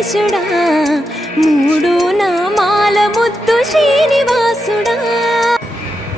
వెంకటేశుడా మూడు నామాల ముద్దు శ్రీనివాసుడా.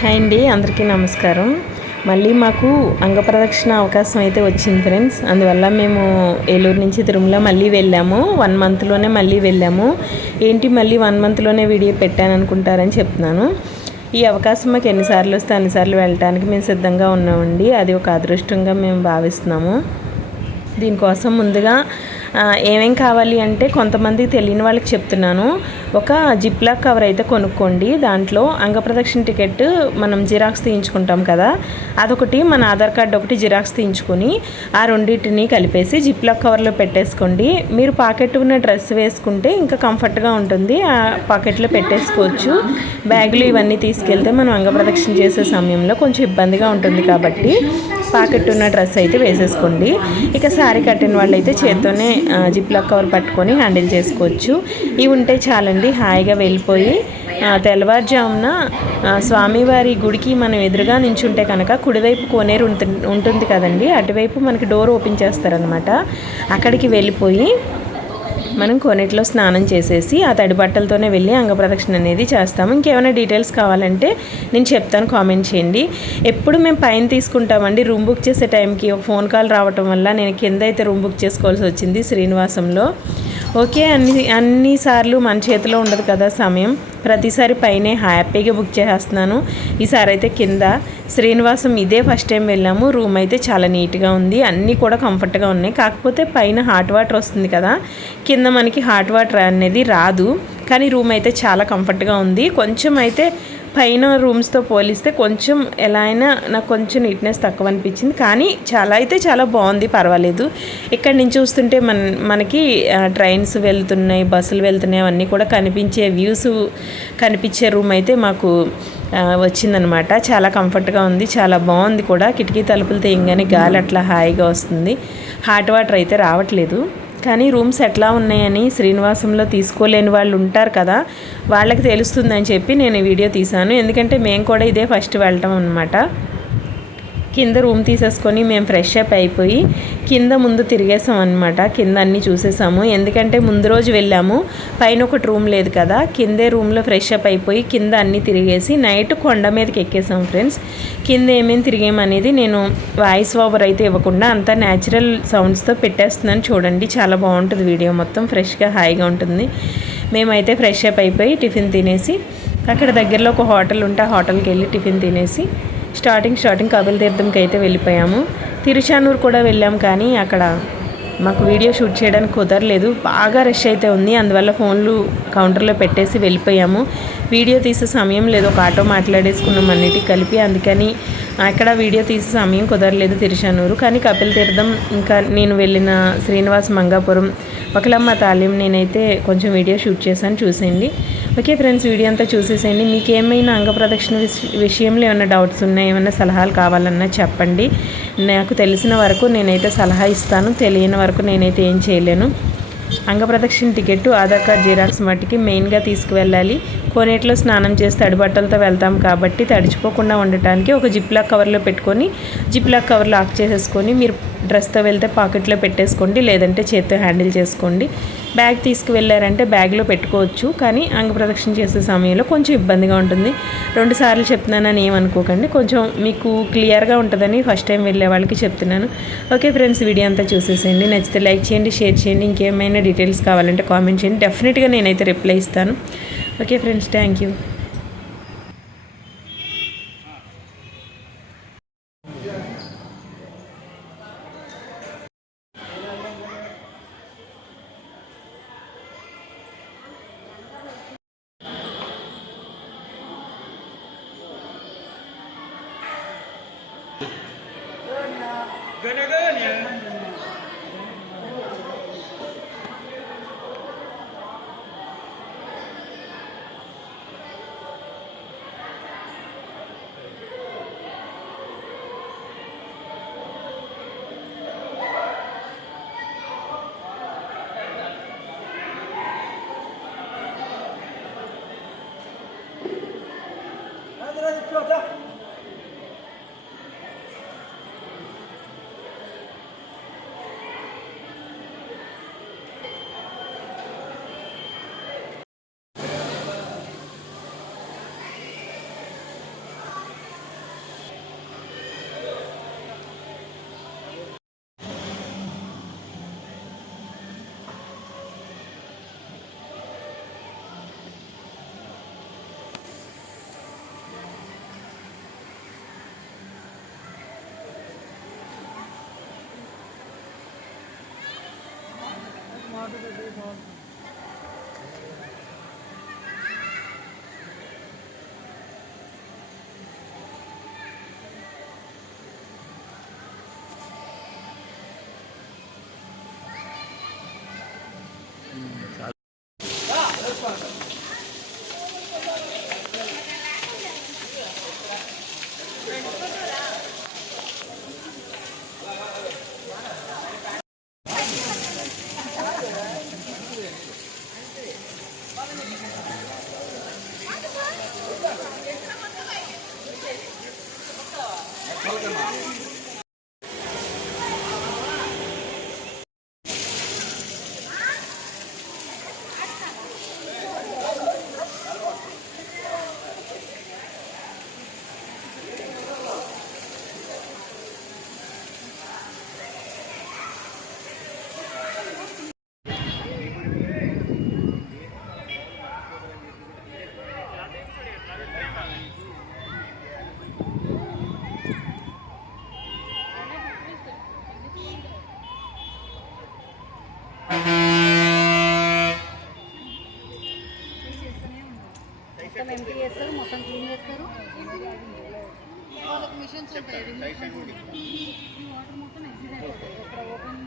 హాయ్ అండి, అందరికీ నమస్కారం. మళ్ళీ మాకు అంగప్రదక్షిణ అవకాశం అయితే వచ్చింది ఫ్రెండ్స్. అందువల్ల మేము ఏలూరు నుంచి తిరుమల మళ్ళీ వెళ్ళాము. 1 మంత్లోనే మళ్ళీ వెళ్ళాము. ఏంటి మళ్ళీ 1 మంత్లోనే వీడియో పెట్టాను అనుకుంటారని చెప్తున్నాను. ఈ అవకాశం మాకు ఎన్నిసార్లు వస్తే అన్నిసార్లు వెళ్ళటానికి మేము సిద్ధంగా ఉన్నామండి. అది ఒక అదృష్టంగా మేము భావిస్తున్నాము. దీనికోసం ముందుగా ఏమేం కావాలి అంటే, కొంతమందికి తెలియని వాళ్ళకి చెప్తున్నాను. ఒక జిప్లాక్ కవర్ అయితే కొనుక్కోండి. దాంట్లో అంగప్రదక్షిణ టికెట్ మనం జిరాక్స్ తీయించుకుంటాం కదా, అదొకటి, మన ఆధార్ కార్డు ఒకటి జిరాక్స్ తీయించుకొని ఆ రెండింటిని కలిపేసి జిప్లాక్ కవర్లో పెట్టేసుకోండి. మీరు పాకెట్ ఉన్న డ్రెస్ వేసుకుంటే ఇంకా కంఫర్ట్గా ఉంటుంది, ఆ పాకెట్లో పెట్టేసుకోవచ్చు. బ్యాగులు ఇవన్నీ తీసుకెళ్తే మనం అంగప్రదక్షిణ చేసే సమయంలో కొంచెం ఇబ్బందిగా ఉంటుంది కాబట్టి పాకెట్ ఉన్న డ్రెస్ అయితే వేసేసుకోండి. ఇక శారీ కట్టిన వాళ్ళు అయితే చేత్తోనే జిప్లాక్ కవర్ పట్టుకొని హ్యాండిల్ చేసుకోవచ్చు. ఇవి ఉంటే చాలండి. హాయిగా వెళ్ళిపోయి తెల్లవారుజామున స్వామివారి గుడికి మనం ఎదురుగా నించుంటే కనుక కుడివైపు కోనేరు ఉంటుంది కదండి, అటువైపు మనకి డోర్ ఓపెన్ చేస్తారనమాట. అక్కడికి వెళ్ళిపోయి మనం కోనేటిలో స్నానం చేసేసి ఆ తడి బట్టలతోనే వెళ్ళి అంగప్రదక్షిణ అనేది చేస్తాము. ఇంకేమైనా డీటెయిల్స్ కావాలంటే నేను చెప్తాను, కామెంట్ చేయండి. ఎప్పుడు మేము పైన తీసుకుంటామండి. రూమ్ బుక్ చేసే టైంకి ఒక ఫోన్ కాల్ రావటం వల్ల నేను కింద అయితే రూమ్ బుక్ చేసుకోవాల్సి వచ్చింది శ్రీనివాసంలో. ఓకే, అన్నిసార్లు మన చేతిలో ఉండదు కదా సమయం. ప్రతిసారి పైనే హ్యాపీగా బుక్ చేసేస్తున్నాను. ఈసారి అయితే కింద శ్రీనివాసం ఇదే ఫస్ట్ టైం వెళ్ళాము. రూమ్ అయితే చాలా నీట్గా ఉంది, అన్నీ కూడా కంఫర్ట్గా ఉన్నాయి. కాకపోతే పైన హాట్ వాటర్ వస్తుంది కదా, కింద మనకి హాట్ వాటర్ అనేది రాదు. కానీ రూమ్ అయితే చాలా కంఫర్ట్గా ఉంది. కొంచెం అయితే పైన రూమ్స్తో పోలిస్తే కొంచెం ఎలా అయినా నాకు కొంచెం నీట్నెస్ తక్కువ అనిపించింది, కానీ చాలా బాగుంది, పర్వాలేదు. ఇక్కడి నుంచి చూస్తుంటే మనకి ట్రైన్స్ వెళ్తున్నాయి, బస్సులు వెళ్తున్నాయి, అవన్నీ కూడా కనిపించే వ్యూస్ కనిపించే రూమ్ అయితే మాకు వచ్చిందనమాట. చాలా కంఫర్ట్గా ఉంది, చాలా బాగుంది కూడా. కిటికీ తలుపులు తీయంగానే గాలి అట్లా హాయిగా వస్తుంది. హాట్ వాటర్ అయితే రావట్లేదు. కానీ రూమ్స్ ఎట్లా ఉన్నాయని శ్రీనివాసంలో తీసుకోలేని వాళ్ళు ఉంటారు కదా, వాళ్ళకి తెలుస్తుందని చెప్పి నేను ఈ వీడియో తీశాను. ఎందుకంటే మేము కూడా ఇదే ఫస్ట్ వెళ్ళటం అనమాట. కింద రూమ్ తీసేసుకొని మేము ఫ్రెష్ అప్ అయిపోయి కింద ముందు తిరిగేసాం అనమాట. కింద అన్నీ చూసేసాము. ఎందుకంటే ముందు రోజు వెళ్ళాము, పైన ఒకటి రూమ్ లేదు కదా, కిందే రూమ్లో ఫ్రెష్ అప్ అయిపోయి కింద అన్నీ తిరిగేసి నైట్ కొండ మీదకి ఎక్కేసాం ఫ్రెండ్స్. కింద ఏమేమి తిరిగేమనేది నేను వాయిస్ ఓవర్ అయితే ఇవ్వకుండా అంతా న్యాచురల్ సౌండ్స్తో పెట్టేస్తున్నాను, చూడండి. చాలా బాగుంటుంది వీడియో, మొత్తం ఫ్రెష్గా హాయిగా ఉంటుంది. మేమైతే ఫ్రెష్ అప్ అయిపోయి టిఫిన్ తినేసి అక్కడ దగ్గరలో ఒక హోటల్ ఉంటే ఆ హోటల్కి వెళ్ళి టిఫిన్ తినేసి స్టార్టింగ్ కపిల తీర్థంకి అయితే వెళ్ళిపోయాము. తిరుచానూరు కూడా వెళ్ళాము, కానీ అక్కడ మాకు వీడియో షూట్ చేయడానికి కుదరలేదు, బాగా రష్ అయితే ఉంది. అందువల్ల ఫోన్లు కౌంటర్లో పెట్టేసి వెళ్ళిపోయాము. వీడియో తీసే సమయం లేదు, ఒక ఆటో మాట్లాడేసుకున్నాం అన్నిటికి కలిపి, అందుకని అక్కడ వీడియో తీసే సమయం కుదరలేదు తిరుచానూరు. కానీ కపిల తీర్థం, ఇంకా నేను వెళ్ళిన శ్రీనివాస మంగాపురం, ఒకలమ్మ తాళం నేనైతే కొంచెం వీడియో షూట్ చేశాను, చూసేయండి. ఓకే ఫ్రెండ్స్, వీడియో అంతా చూసేసేయండి. మీకు ఏమైనా అంగప్రదక్షిణ విషయంలో ఏమైనా డౌట్స్ ఉన్నాయి, ఏమైనా సలహాలు కావాలన్నా చెప్పండి. నాకు తెలిసిన వరకు నేనైతే సలహా ఇస్తాను, తెలియని వరకు నేనైతే ఏం చేయలేను. అంగప్రదక్షిణ టికెట్, ఆధార్ కార్డ్ జిరాక్స్ మట్టికి మెయిన్గా తీసుకువెళ్ళాలి. కోనేటిలో స్నానం చేసి తడి బట్టలతో వెళ్తాం కాబట్టి తడిచిపోకుండా ఉండటానికి ఒక జిప్లాక్ కవర్లో పెట్టుకొని జిప్లాక్ కవర్ లాక్ చేసేసుకొని మీరు డ్రెస్తో వెళ్తే పాకెట్లో పెట్టేసుకోండి, లేదంటే చేత్తో హ్యాండిల్ చేసుకోండి. బ్యాగ్ తీసుకువెళ్ళారంటే బ్యాగ్లో పెట్టుకోవచ్చు, కానీ అంగప్రదక్షిణ చేసే సమయంలో కొంచెం ఇబ్బందిగా ఉంటుంది. 2 సార్లు చెప్తున్నానని ఏమనుకోకండి, కొంచెం మీకు క్లియర్గా ఉంటుందని ఫస్ట్ టైం వెళ్ళే వాళ్ళకి చెప్తున్నాను. ఓకే ఫ్రెండ్స్, వీడియో అంతా చూసేసేయండి. నచ్చితే లైక్ చేయండి, షేర్ చేయండి. ఇంకేమైనా డీటెయిల్స్ కావాలంటే కామెంట్ చేయండి, డెఫినెట్గా నేనైతే రిప్లై ఇస్తాను. Okay friends, thank you. మొత్తం ఎంటీ చేస్తారు, మొత్తం క్లీన్ చేస్తారు. వాళ్ళకి మిషన్స్ ఉంటాయి, ఈ వాటర్ మొత్తం ఎగ్జిట్ అయిపోతాయి. ఇక్కడ ఓపెన్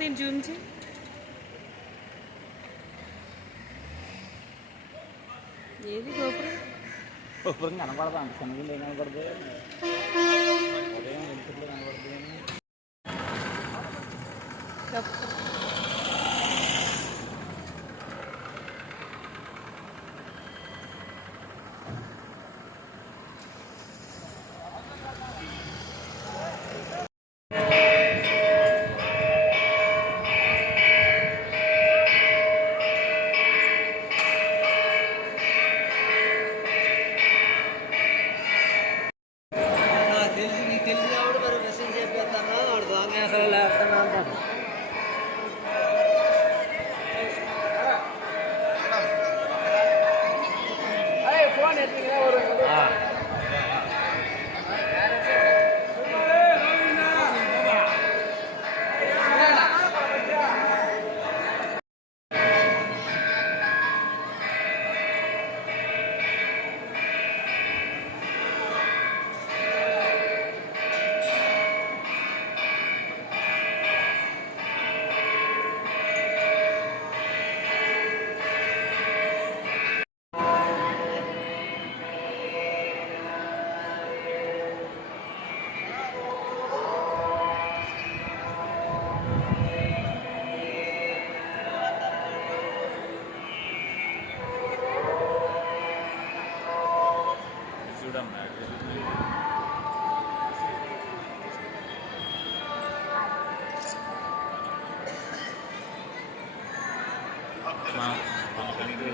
దీన్ని చూపించి ఏది గోపురం గోపురం కనపడదా అంత సన్నిధిలో ఏం కనపడుతుంది ఉదయం వెళ్తుల్లో కనపడుతుంది చూడమ్మా మనకంటూ